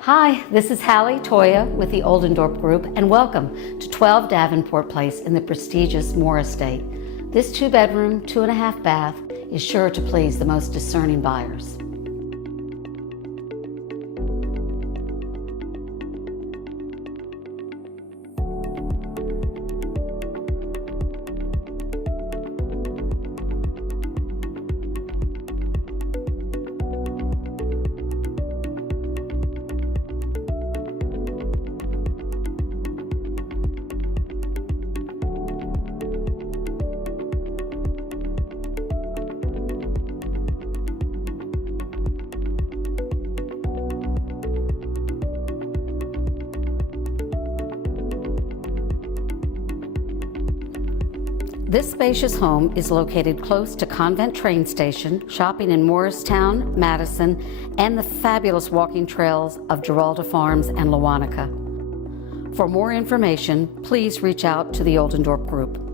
Hi, this is Hallie Toya with the Oldendorp Group, and welcome to 12 Davenport Place in the prestigious Moore Estate. This 2-bedroom, 2.5 bath is sure to please the most discerning buyers. This spacious home is located close to Convent train station, shopping in Morristown, Madison, and the fabulous walking trails of Giralda Farms and Loantaka. For more information, please reach out to the Oldendorp Group.